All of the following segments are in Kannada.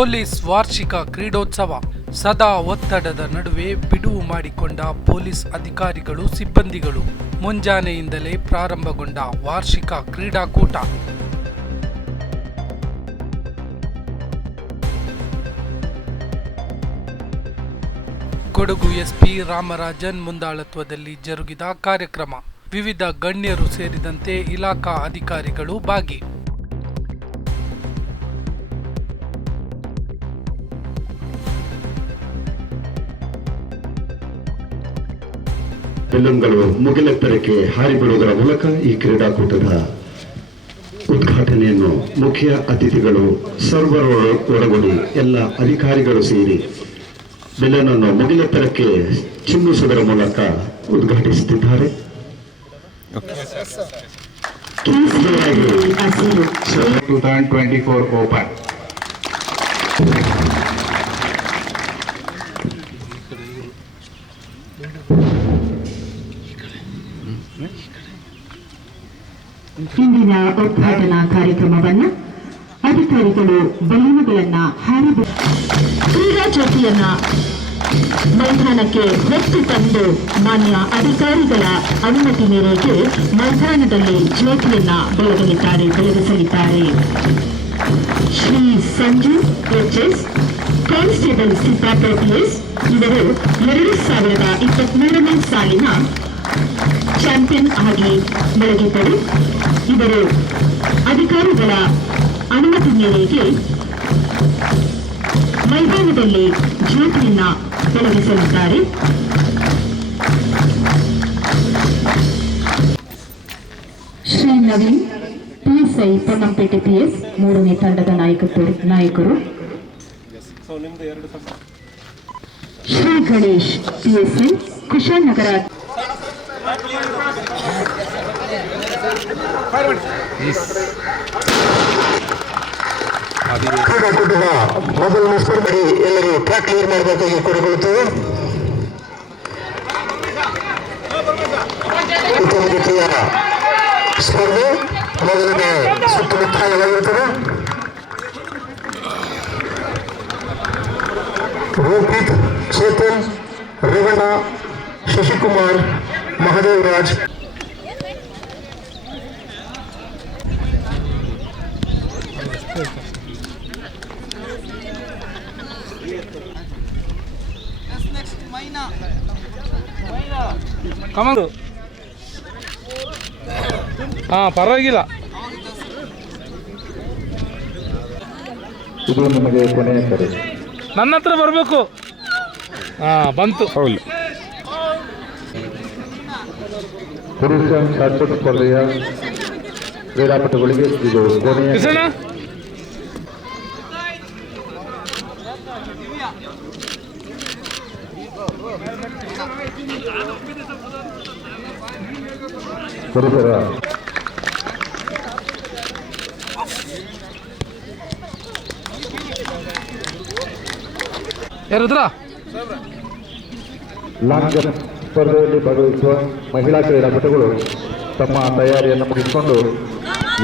ಪೊಲೀಸ್ ವಾರ್ಷಿಕ ಕ್ರೀಡೋತ್ಸವ. ಸದಾ ಒತ್ತಡದ ನಡುವೆ ಬಿಡುವು ಮಾಡಿಕೊಂಡ ಪೊಲೀಸ್ ಅಧಿಕಾರಿಗಳು, ಸಿಬ್ಬಂದಿಗಳು ಮುಂಜಾನೆಯಿಂದಲೇ ಪ್ರಾರಂಭಗೊಂಡ ವಾರ್ಷಿಕ ಕ್ರೀಡಾಕೂಟ. ಕೊಡಗು ಎಸ್ಪಿ ರಾಮರಾಜನ್ ಮುಂದಾಳತ್ವದಲ್ಲಿ ಜರುಗಿದ ಕಾರ್ಯಕ್ರಮ. ವಿವಿಧ ಗಣ್ಯರು ಸೇರಿದಂತೆ ಇಲಾಖಾ ಅಧಿಕಾರಿಗಳು ಭಾಗಿ. ಮುಗಿಲೆತ್ತರಕ್ಕೆ ಹಾರಿ ಬೀಳುವುದರ ಮೂಲಕ ಈ ಕ್ರೀಡಾಕೂಟದ ಉದ್ಘಾಟನೆಯನ್ನು ಮುಖ್ಯ ಅತಿಥಿಗಳು ಸರ್ವರ್ ಒಳಗೂಡಿ ಎಲ್ಲ ಅಧಿಕಾರಿಗಳು ಸೇರಿ ಬೆಲನನ್ನು ಮುಗಿಲೆತ್ತರಕ್ಕೆ ಚಿಮ್ಮಿಸುವುದರ ಮೂಲಕ ಉದ್ಘಾಟಿಸುತ್ತಿದ್ದಾರೆ ಮೊದಲನೆಯದಾಗಿ ಹಸಿರು 2024 open. ಇಂದಿನ ಉದ್ಘಾಟನಾ ಕಾರ್ಯಕ್ರಮವನ್ನು ಅಧಿಕಾರಿಗಳು ಬಲೂನುಗಳನ್ನ ಹಾರಿಬಿ ಕ್ರೀಡಾ ಜ್ಯೋತಿಯನ್ನ ಮೈದಾನಕ್ಕೆ ಹೊತ್ತು ತಂದು ಮಾನ್ಯ ಅಧಿಕಾರಿಗಳ ಅನುಮತಿ ಮೇರೆಗೆ ಮೈದಾನದಲ್ಲಿ ಜ್ಯೋತಿಯನ್ನ ಬೆಳಗಲಿದ್ದಾರೆ, ಬೆಳಗಿಸಲಿದ್ದಾರೆ. Shri Sanju HS, constable Siddapura PS ಇವರು ಎರಡು ಸಾವಿರದ ಇಪ್ಪತ್ಮೂರನೇ ಸಾಲಿನ ಚಾಂಪಿಯನ್ ಆಗಿ ಬೆಳಗಿದ್ದರು. ಇವರು ಅಧಿಕಾರಿಗಳ ಅನುಮತಿ ಮೇರೆಗೆ ಮೈದಾನದಲ್ಲಿ ಜ್ಯೋತಿಯನ್ನ ಬೆಳಗಿಸಲಿದ್ದಾರೆ. ಶ್ರೀ ನವೀನ್ ಪಿಎಸ್ಐ ಪೊನ್ನಂಪೇಟೆ ಪಿಎಸ್ ಮೂರನೇ ತಂಡದ ನಾಯಕತ್ವ ನಾಯಕರು. ಶ್ರೀ ಗಣೇಶ್ ಪಿಎಸ್ಐ ಕುಶಾಲನಗರ ಕ್ರೀಡಾಕೂಟದ ಮೊದಲನೇ ಸ್ಪರ್ಧೆಗೆ ಎಲ್ಲರೂ ಟ್ರ್ಯಾಕ್ ಕ್ಲಿಯರ್ ಮಾಡಬೇಕಾಗಿ ಕೋರಿಕೊಳ್ಳುತ್ತೇವೆ ಉಪವಿಜೇತೆಯ ಸ್ಪರ್ಧೆ ಮೊದಲನೇ ಸುತ್ತು ಮುಕ್ತಾಯವಾಗಿರುತ್ತದೆ ರೋಹಿತ್ ಚೇತನ್ ರೇವಣ್ಣ ಶಶಿಕುಮಾರ್ ಮಹದೇವರಾಜ್ ಕಮಂದು ಹಾ ಪರವಾಗಿಲ್ಲ. ಇದು ನಿಮಗೆ ಕೊನೆಯ ಕರೆ. ನನ್ನ ಹತ್ರ ಬರಬೇಕು. ಹಾ ಬಂತು. ಹೌದು. ಪುರುಷ ಶಾಶ್ವತ ಸ್ಪರ್ಧೆಯ ಕ್ರೀಡಾಪಟುಗಳಿಗೆ ಇದು ಕೊನೆಯ ಪುರುಷರ ಯಾರುದ್ರ ಲಾಂಗ್ ಜಂಪ್ ಸ್ಪರ್ಧೆಯಲ್ಲಿ ಭಾಗವಹಿಸುವ ಮಹಿಳಾ ಕ್ರೀಡಾಪಟುಗಳು ತಮ್ಮ ತಯಾರಿಯನ್ನು ಮುಗಿಸಿಕೊಂಡು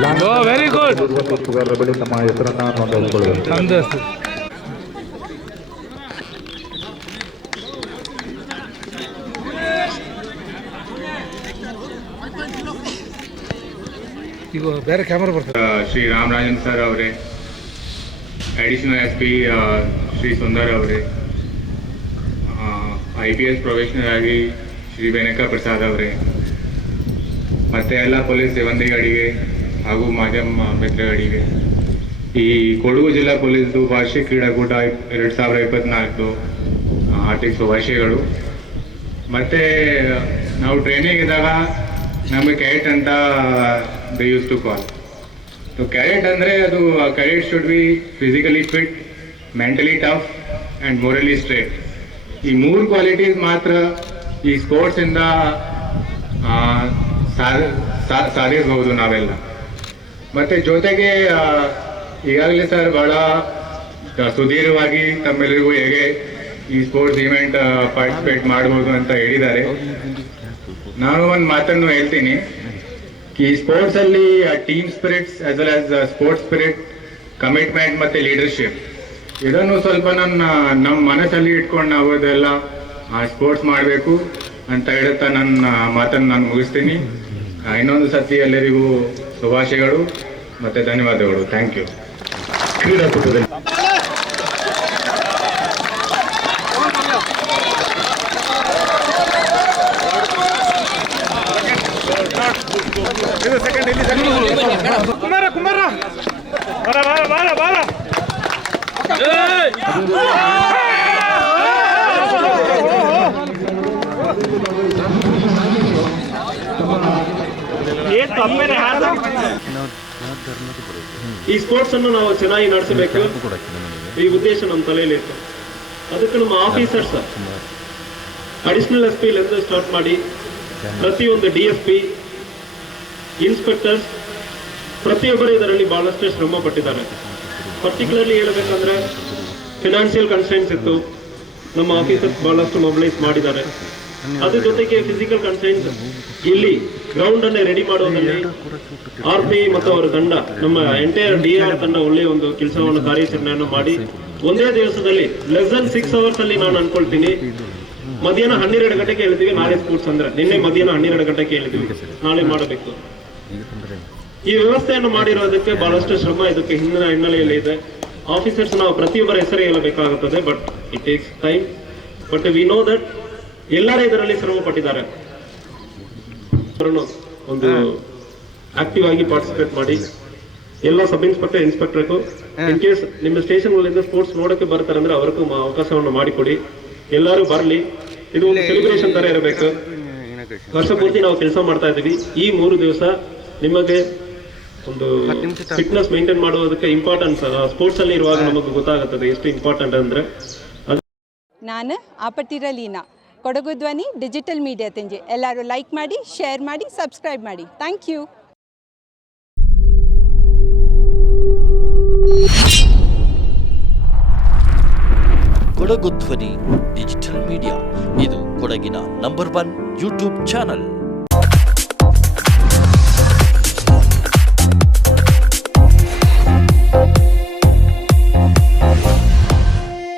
ಲಾಂಗ್ ವೆರಿ ಗುಡ್ ಬಳಿ ತಮ್ಮ ಹೆಸರನ್ನ ನೋಂದಾಯಿಸಿಕೊಳ್ಳಬೇಕು ಈಗ ಬೇರೆ ಕ್ಯಾಮ್ರಾ ಬರ್ತದೆ ಶ್ರೀ ರಾಮರಾಜನ್ ಸರ್ ಅವರೇ additional S P Shri Sundar ಅವರೇ ಐ ಪಿ ಎಸ್ ಪ್ರೊಫೆಷನಲ್ ಆಗಿ ಶ್ರೀ ಬೆನಕ ಪ್ರಸಾದ್ ಅವರೇ, ಮತ್ತೆ ಎಲ್ಲ ಪೊಲೀಸ್ ಸಿಬ್ಬಂದಿಗಳಿಗೆ ಹಾಗೂ ಮಾಧ್ಯಮ ಮಿತ್ರಗಳಿಗೆ. ಈ ಕೊಡಗು ಜಿಲ್ಲಾ ಪೊಲೀಸ್ದು ವಾರ್ಷಿಕ ಕ್ರೀಡಾಕೂಟ ಎರಡು ಸಾವಿರ ಇಪ್ಪತ್ನಾಲ್ಕು ಆರ್ಥಿಕ ಶುಭಾಶಯಗಳು ಮತ್ತೆ ನಾವು ಟ್ರೈನಿಂಗ್ ಇದ್ದಾಗ ನಮಗೆ ಕೈಟ್ ಅಂತ they use to call so carrot ಅಂದರೆ ಅದು carrot should be physically fit mentally tough and morally straight ಈ ಮೂರು ಕ್ವಾಲಿಟೀಸ್ ಮಾತ್ರ ಈ ಸ್ಪೋರ್ಟ್ಸಿಂದ ಸಾಧಿಸಬಹುದು ನಾವೆಲ್ಲ. ಮತ್ತು ಜೊತೆಗೆ ಈಗಾಗಲೇ ಸರ್ ಭಾಳ ಸುದೀರ್ಘವಾಗಿ ತಮ್ಮೆಲ್ಲರಿಗೂ ಹೇಗೆ ಈ ಸ್ಪೋರ್ಟ್ಸ್ ಇವೆಂಟ್ ಪಾರ್ಟಿಸಿಪೇಟ್ ಮಾಡ್ಬೋದು ಅಂತ ಹೇಳಿದ್ದಾರೆ. ನಾನು ಒಂದು ಮಾತನ್ನು ಹೇಳ್ತೀನಿ. ಈ ಸ್ಪೋರ್ಟ್ಸ್ ಅಲ್ಲಿ team spirits as well as sports spirit commitment ಮತ್ತೆ ಲೀಡರ್ಶಿಪ್ ಇದನ್ನು ಸ್ವಲ್ಪ ನನ್ನ, ನಮ್ಮ ಮನಸ್ಸಲ್ಲಿ ಇಟ್ಕೊಂಡು ನಾವು ಅದೆಲ್ಲ ಸ್ಪೋರ್ಟ್ಸ್ ಮಾಡಬೇಕು ಅಂತ ಹೇಳುತ್ತಾ ನನ್ನ ಮಾತನ್ನು ನಾನು ಮುಗಿಸ್ತೀನಿ. ಇನ್ನೊಂದು ಸತಿ ಎಲ್ಲರಿಗೂ ಶುಭಾಶಯಗಳು ಮತ್ತೆ ಧನ್ಯವಾದಗಳು. ಥ್ಯಾಂಕ್ ಯು ಕ್ರೀಡಾಕೂಟದಲ್ಲಿ. ಏನ್ ಬಾರ ಬಾರ ಈ ಸ್ಪೋರ್ಟ್ಸ್ ಅನ್ನು ನಾವು ಚೆನ್ನಾಗಿ ನಡೆಸಬೇಕು. ಈ ಉದ್ದೇಶ ನಮ್ಮ ತಲೆಯಲ್ಲಿ ಇತ್ತು ಅದಕ್ಕೆ ನಮ್ಮ ಆಫೀಸರ್ಸ್ ಅಡಿಷನಲ್ ಎಸ್ ಪಿ ಲೆಂದು ಸ್ಟಾರ್ಟ್ ಮಾಡಿ, ಪ್ರತಿಯೊಂದು ಡಿ ಎಸ್ ಪಿ ಇನ್ಸ್ಪೆಕ್ಟರ್ಸ್ ಪ್ರತಿಯೊಬ್ಬರು ಇದರಲ್ಲಿ ಬಹಳಷ್ಟು ಶ್ರಮ ಪಟ್ಟಿದ್ದಾರೆ. ಪರ್ಟಿಕ್ಯುಲರ್ಲಿ ಹೇಳಬೇಕಂದ್ರೆ ಫಿನಾನ್ಷಿಯಲ್ ಕನ್ಸ್ಟೆಂಟ್ಸ್ ಇತ್ತು. ನಮ್ಮ ಆಫೀಸರ್ಸ್ ಬಹಳಷ್ಟು ಮೊಬಿಲೈಸ್ ಮಾಡಿದ್ದಾರೆ. ಅದ್ರ ಜೊತೆಗೆ ಫಿಸಿಕಲ್ ಕನ್ಸ್ಟೆಂಟ್ಸ್ ಇಲ್ಲಿ ಗ್ರೌಂಡ್ ಅನ್ನೇ ರೆಡಿ ಮಾಡೋದ್ರಲ್ಲಿ ಆರ್ ಪಿ ಮತ್ತು ಅವರ ತಂಡ ನಮ್ಮ ಎಂಟೈರ್ ಡಿ ಆರ್ ತಂಡ ಒಳ್ಳೆಯ ಒಂದು ಕೆಲಸವನ್ನು ಕಾರ್ಯಾಚರಣೆಯನ್ನು ಮಾಡಿ, ಒಂದೇ ದಿವಸದಲ್ಲಿ ಲೆಸ್ ದನ್ ಸಿಕ್ಸ್ ಅವರ್ಸ್ ಅಲ್ಲಿ ನಾನು ಅನ್ಕೊಳ್ತೀನಿ. ಮಧ್ಯಾಹ್ನ ಹನ್ನೆರಡು ಗಂಟೆಗೆ ಹೇಳಿದ್ವಿ ನಾಳೆ ಸ್ಪೋರ್ಟ್ಸ್ ಅಂದ್ರೆ. ನಿನ್ನೆ ಮಧ್ಯಾಹ್ನ ಹನ್ನೆರಡು ಗಂಟೆಗೆ ಹೇಳಿದ್ವಿ ನಾಳೆ ಮಾಡಬೇಕು. ಈ ವ್ಯವಸ್ಥೆಯನ್ನು ಮಾಡಿರೋದಕ್ಕೆ ಬಹಳಷ್ಟು ಶ್ರಮ ಇದಕ್ಕೆ ಹಿಂದಿನ ಹಿನ್ನೆಲೆಯಲ್ಲಿ ಇದೆ. ಆಫೀಸರ್ಸ್ ನಾವು ಪ್ರತಿಯೊಬ್ಬರ ಹೆಸರು ಹೇಳಬೇಕಾಗುತ್ತದೆ but it takes time but we know that ಎಲ್ಲರೂ ಇದರಲ್ಲಿ ಶ್ರಮ ಪಟ್ಟಿದ್ದಾರೆ. ಒಂದು ಆಕ್ಟಿವ್ ಆಗಿ ಪಾರ್ಟಿಸಿಪೇಟ್ ಮಾಡಿ. ಎಲ್ಲ ಸಬ್ ಇನ್ಸ್ಪೆಕ್ಟರ್ ಇನ್ಸ್ಪೆಕ್ಟರ್ಗೂ ಇನ್ ಕೇಸ್ ನಿಮ್ಮ ಸ್ಟೇಷನ್ಗಳಿಂದ ಸ್ಪೋರ್ಟ್ಸ್ ನೋಡಕ್ಕೆ ಬರ್ತಾರೆ ಅಂದ್ರೆ ಅವ್ರಿಗೂ ಅವಕಾಶವನ್ನು ಮಾಡಿಕೊಡಿ. ಎಲ್ಲರೂ ಬರಲಿ. ಇದು ಒಂದು ಸೆಲೆಬ್ರೇಷನ್ ತರ ಇರಬೇಕು. ವರ್ಷ ಪೂರ್ತಿ ನಾವು ಕೆಲಸ ಮಾಡ್ತಾ ಇದ್ದೀವಿ. ಈ ಮೂರು ದಿವಸ ನಿಮಗೆ ಒಂದು ಫಿಟ್ನೆಸ್ ಮೇಂಟೈನ್ ಮಾಡುವುದಕ್ಕೆ ಇಂಪಾರ್ಟೆನ್ಸ್ ಸ್ಪೋರ್ಟ್ಸ್ ಅಲ್ಲಿ ಇರುವಾಗ ನಮಗೆ ಗೊತ್ತಾಗುತ್ತದೆ ಎಷ್ಟು ಇಂಪಾರ್ಟೆಂಟ್ ಅಂದ್ರೆ. ನಾನು ಆಪಟ್ಟಿರ ಲೀನಾ ಕೊಡಗು ಧ್ವನಿ ಡಿಜಿಟಲ್ ಮೀಡಿಯಾ ತಿಂಜಿ. ಎಲ್ಲರೂ ಲೈಕ್ ಮಾಡಿ ಶೇರ್ ಮಾಡಿ ಸಬ್ಸ್ಕ್ರೈಬ್ ಮಾಡಿ. ಥ್ಯಾಂಕ್ ಯು ಕೊಡಗು ಧ್ವನಿ ಡಿಜಿಟಲ್ ಮೀಡಿಯಾ ಇದು ಕೊಡಗಿನ ನಂಬರ್ ಒನ್ ಯೂಟ್ಯೂಬ್ ಚಾನಲ್